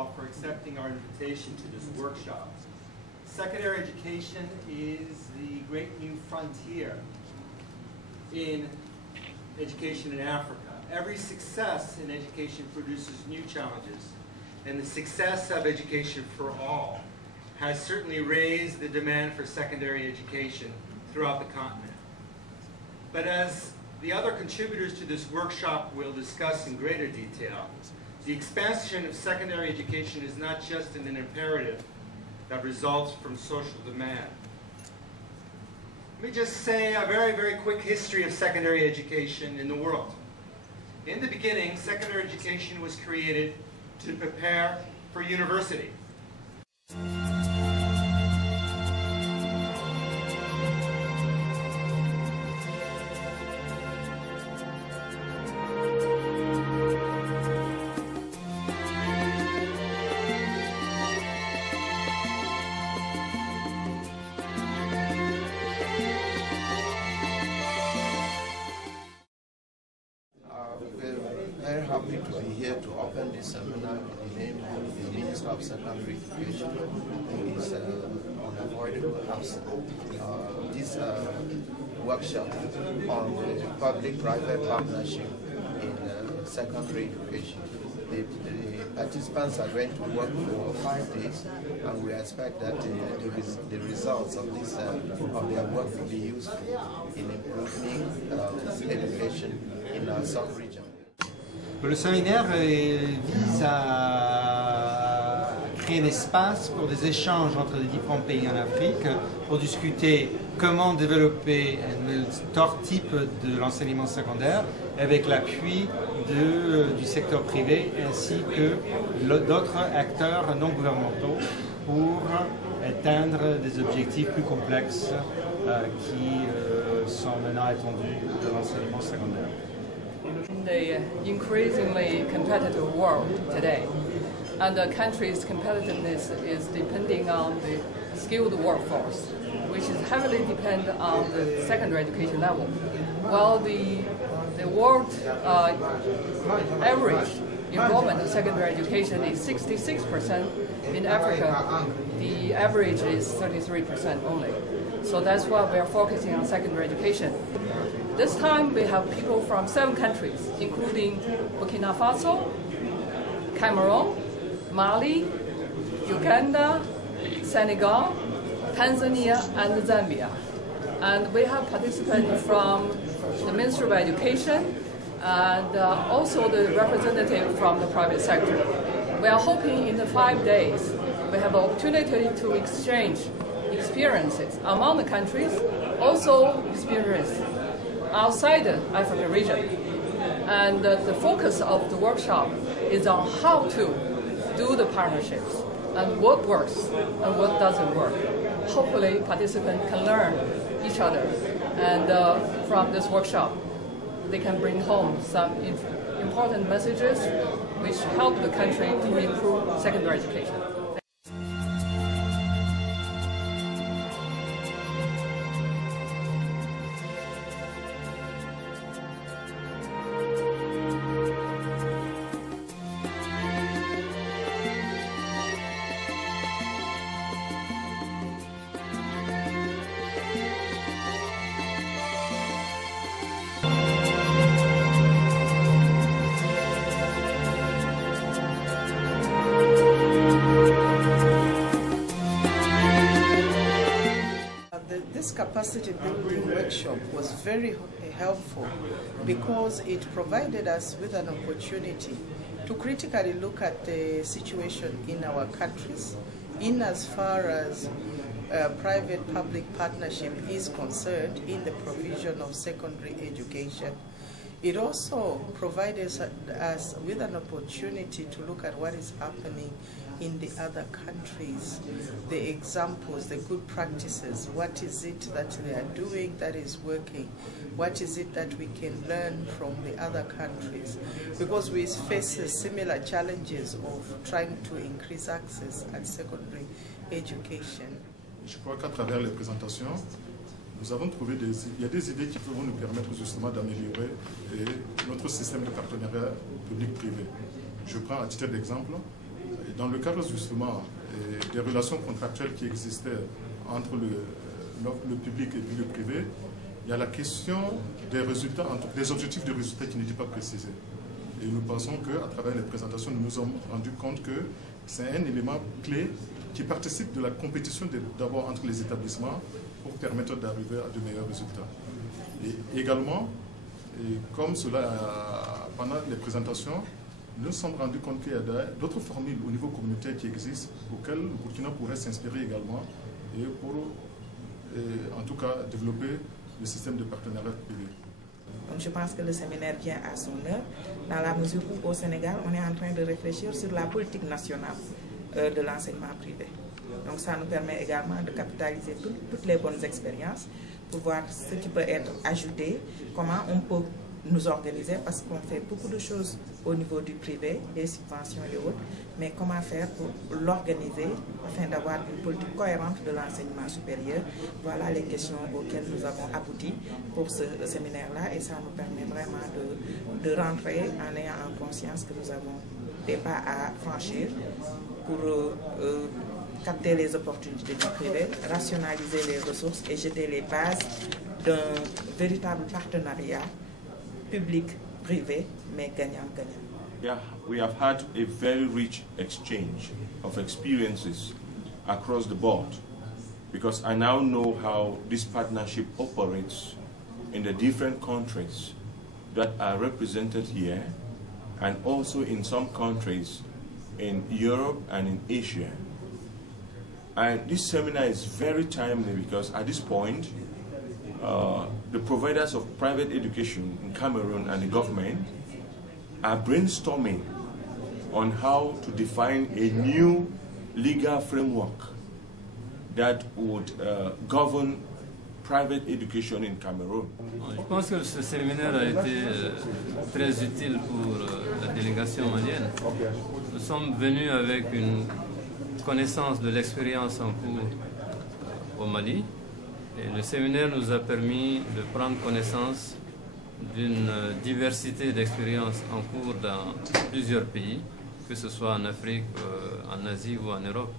all for accepting our invitation to this workshop. Secondary education is the great new frontier in education in Africa. Every success in education produces new challenges, and the success of education for all has certainly raised the demand for secondary education throughout the continent. But as the other contributors to this workshop will discuss in greater detail, the expansion of secondary education is not just an imperative that results from social demand. Let me just say a very, very quick history of secondary education in the world. In the beginning, secondary education was created to prepare for university. Very happy to be here to open this seminar in the name of the Minister of Secondary Education. It is unavoidable absent. This workshop on the public-private partnership in secondary education. The participants are going to work for 5 days, and we expect that the results of this of their work will be useful in improving education in some regions. Le séminaire vise à créer un espace pour des échanges entre les différents pays en Afrique pour discuter comment développer un nouvel type de l'enseignement secondaire avec l'appui du secteur privé ainsi que d'autres acteurs non gouvernementaux pour atteindre des objectifs plus complexes qui sont maintenant attendus de l'enseignement secondaire. In the increasingly competitive world today, and the country's competitiveness is depending on the skilled workforce, which is heavily dependent on the secondary education level. While the world average enrollment of secondary education is 66%, in Africa the average is 33% only. So that's why we are focusing on secondary education. This time we have people from 7 countries, including Burkina Faso, Cameroon, Mali, Uganda, Senegal, Tanzania, and Zambia. And we have participants from the Ministry of Education and also the representative from the private sector. We are hoping in the 5 days we have an opportunity to exchange experiences among the countries, also experience outside the African region. And the focus of the workshop is on how to do the partnerships and what works and what doesn't work. Hopefully participants can learn each other, and from this workshop they can bring home some important messages which help the country to improve secondary education. This capacity building workshop was very helpful because it provided us with an opportunity to critically look at the situation in our countries in as far as private-public partnership is concerned in the provision of secondary education. It also provided us with an opportunity to look at what is happening in the other countries, the examples, the good practices. What is it that they are doing that is working? What is it that we can learn from the other countries? Because we face similar challenges of trying to increase access at secondary education. Je crois qu'à travers les présentations, nous avons trouvé il y a des idées qui vont nous permettre justement d'améliorer notre système de partenariat public-privé. Je prends à titre d'exemple, dans le cadre justement des relations contractuelles qui existaient entre le public et puis le privé, il y a la question des résultats, des objectifs de résultats qui n'étaient pas précisés. Et nous pensons qu'à travers les présentations, nous nous sommes rendus compte que c'est un élément clé qui participe de la compétition d'abord entre les établissements pour permettre d'arriver à de meilleurs résultats. Et également, comme cela, pendant les présentations, nous nous sommes rendus compte qu'il y a d'autres formules au niveau communautaire qui existent, auxquelles le Burkina pourrait s'inspirer également, et pour, en tout cas, développer le système de partenariat privé. Donc je pense que le séminaire vient à son heure, dans la mesure où au Sénégal, on est en train de réfléchir sur la politique nationale de l'enseignement privé. Donc ça nous permet également de capitaliser toutes les bonnes expériences pour voir ce qui peut être ajouté, comment on peut nous organiser, parce qu'on fait beaucoup de choses au niveau du privé, des subventions et autres, mais comment faire pour l'organiser afin d'avoir une politique cohérente de l'enseignement supérieur. Voilà les questions auxquelles nous avons abouti pour ce séminaire-là, et ça nous permet vraiment de rentrer en ayant en conscience que nous avons des pas à franchir pour capter les opportunités du privé, rationaliser les ressources et jeter les bases d'un véritable partenariat public-privé, mais gagnant-gagnant. Yeah, we have had a very rich exchange of experiences across the board, because I now know how this partnership operates in the different countries that are represented here, and also in some countries in Europe and in Asia. And this seminar is very timely because at this point, the providers of private education in Cameroon and the government are brainstorming on how to define a new legal framework that would govern private education in Cameroon. Je pense que ce séminaire a été très utile pour la délégation malienne. Nous sommes venus avec une connaissance de l'expérience en cours au Mali. Et le séminaire nous a permis de prendre connaissance d'une diversité d'expériences en cours dans plusieurs pays, que ce soit en Afrique, en Asie ou en Europe.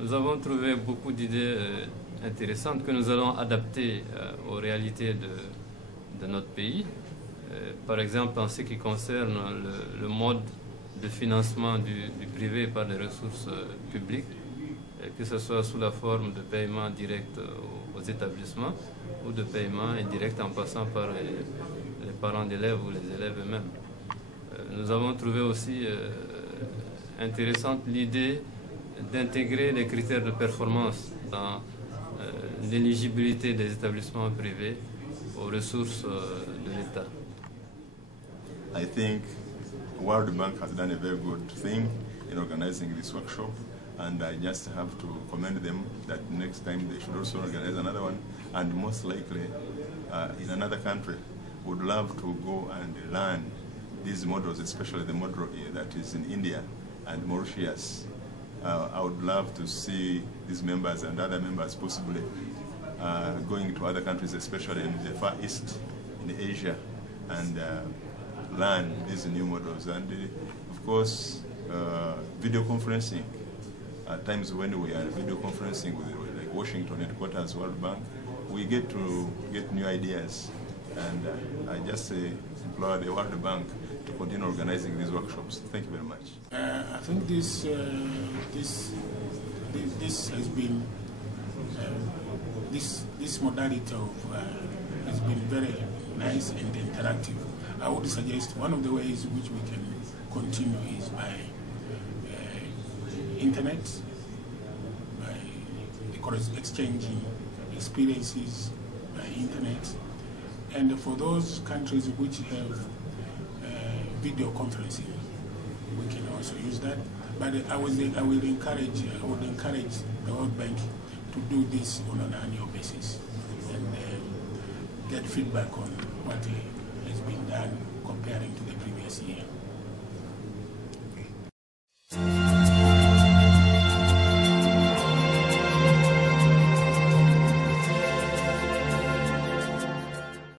Nous avons trouvé beaucoup d'idées intéressantes que nous allons adapter aux réalités de notre pays. Par exemple, en ce qui concerne le mode de financement du privé par les ressources publiques, que ce soit sous la forme de paiement direct aux établissements ou de paiement indirect en passant par les parents d'élèves ou les élèves eux-mêmes. Nous avons trouvé aussi intéressante l'idée d'intégrer les critères de performance dans l'éligibilité des établissements privés aux ressources de l'État. I think World Bank has done a very good thing in organizing this workshop, and I just have to commend them that next time they should also organize another one, and most likely in another country would love to go and learn these models, especially the model that is in India and Mauritius. I would love to see these members and other members possibly going to other countries, especially in the Far East, in Asia, and learn these new models. And of course, video conferencing. At times when we are video conferencing with like Washington headquarters, World Bank, we get to get new ideas. And I just implore the World Bank to continue organizing these workshops. Thank you very much. I think this has been this modality of has been very nice and interactive. I would suggest one of the ways which we can continue is by internet, by exchanging experiences by internet, and for those countries which have video conferencing, we can also use that. But I would encourage the World Bank to do this on an annual basis and get feedback on what has been done comparing to the previous year.